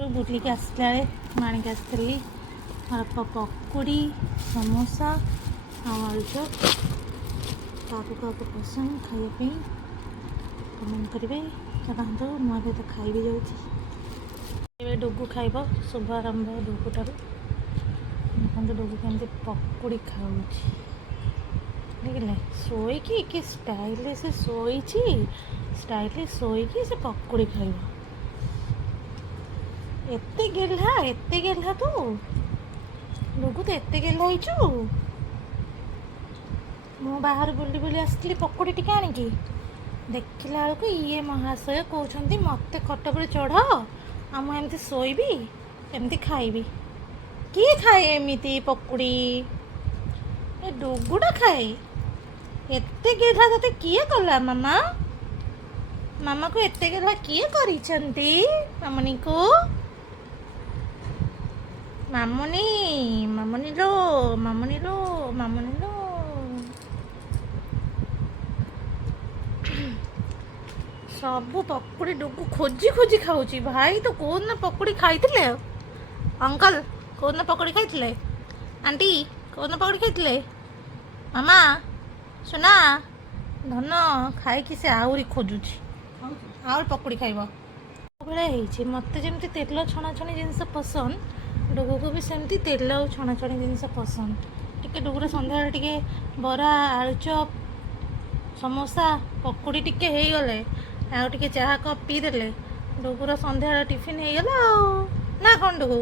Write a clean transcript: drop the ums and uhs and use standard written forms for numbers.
ବୁଲିକି ଆସିଲା ବେଳେ ମୁଁ ଆଣିକି ଆସିଥିଲି ଅଳ୍ପ ପକୁଡ଼ି ସମୋସା ଆଉ ଆଳୁଚପ୍। କାହାକୁ କାହାକୁ ପସନ୍ଦ ଖାଇବା ପାଇଁ କମେଣ୍ଟ କରିବେ। ଚାଲନ୍ତୁ ମୁଁ ଏବେ ତ ଖାଇବି ଯାଉଛି। ଏବେ ଡୁଗୁ ଖାଇବ, ଶୁଭ ଆରମ୍ଭ ଡୁଗୁଠାରୁ। ଦେଖନ୍ତୁ ଡୁଗୁ କେମିତି ପକୁଡ଼ି ଖାଉଛି, ଦେଖିଲେ ଶୋଇକି କି ଷ୍ଟାଇଲରେ ସେ ଶୋଇଛି। ଷ୍ଟାଇଲରେ ଶୋଇକି ସେ ପକୁଡ଼ି ଖାଇବ। ଏତେ ଗେହ୍ଲା ତୁ ଡୁଗୁ, ତୁ ଏତେ ଗେହ୍ଲା ହେଇଛୁ। ମୁଁ ବାହାରୁ ବୁଲି ଆସିଥିଲି ପକୁଡ଼ି ଟିକେ ଆଣିକି, ଦେଖିଲା ବେଳକୁ ଇଏ ମହାଶୟ କହୁଛନ୍ତି ମୋତେ ଖଟ ଉପରେ ଚଢ଼ ଆଉ ମୁଁ ଏମିତି ଶୋଇବି, ଏମିତି ଖାଇବି। କିଏ ଖାଏ ଏମିତି ପକୁଡ଼ି? ଏ ଡୁଗୁଟା ଖାଏ। ଏତେ ଗେହ୍ଲା ତତେ କିଏ କଲା ମାମା? ମାମାକୁ ଏତେ ଗେହ୍ଲା କିଏ କରିଛନ୍ତି? ମାମୁନିକୁ ମାମୁନି, ମାମୁନି ଲୋ, ମାମୁନି ଲୋ, ମାମୁନି ଲୋ। ସବୁ ପକୁଡ଼ି ଡୁଗୁ ଖୋଜି ଖୋଜି ଖାଉଛି। ଭାଇ ତ କୋଉଦିନ ପକୁଡ଼ି ଖାଇଥିଲେ? ଅଙ୍କଲ କୋଉଦିନ ପକୁଡ଼ି ଖାଇଥିଲେ? ଆଣ୍ଟି କୋଉଦିନ ପକୁଡ଼ି ଖାଇଥିଲେ? ମାମା ସୁନା ଧନ ଖାଇକି ସେ ଆହୁରି ଖୋଜୁଛି, ଆହୁରି ପକୁଡ଼ି ଖାଇବ। ସବୁବେଳେ ହେଇଛି, ମୋତେ ଯେମିତି ତେଲ ଛଣାଛଣି ଜିନିଷ ପସନ୍ଦ, ଡୁଗୁକୁ ବି ସେମିତି ତେଲ ଆଉ ଛଣାଛଣି ଜିନିଷ ପସନ୍ଦ। ଟିକେ ଡୁଗୁର ସନ୍ଧ୍ୟାବେଳେ ଟିକେ ବରା ଆଳୁଚପ୍ ସମୋସା ପକୁଡ଼ି ଟିକେ ହେଇଗଲେ ଆଉ ଟିକେ ଚାହା କପ୍ ପିଇଦେଲେ ଡୁଗୁର ସନ୍ଧ୍ୟାବେଳେ ଟିଫିନ୍ ହେଇଗଲା ଆଉ। ନା କ'ଣ ଡୁଗୁ?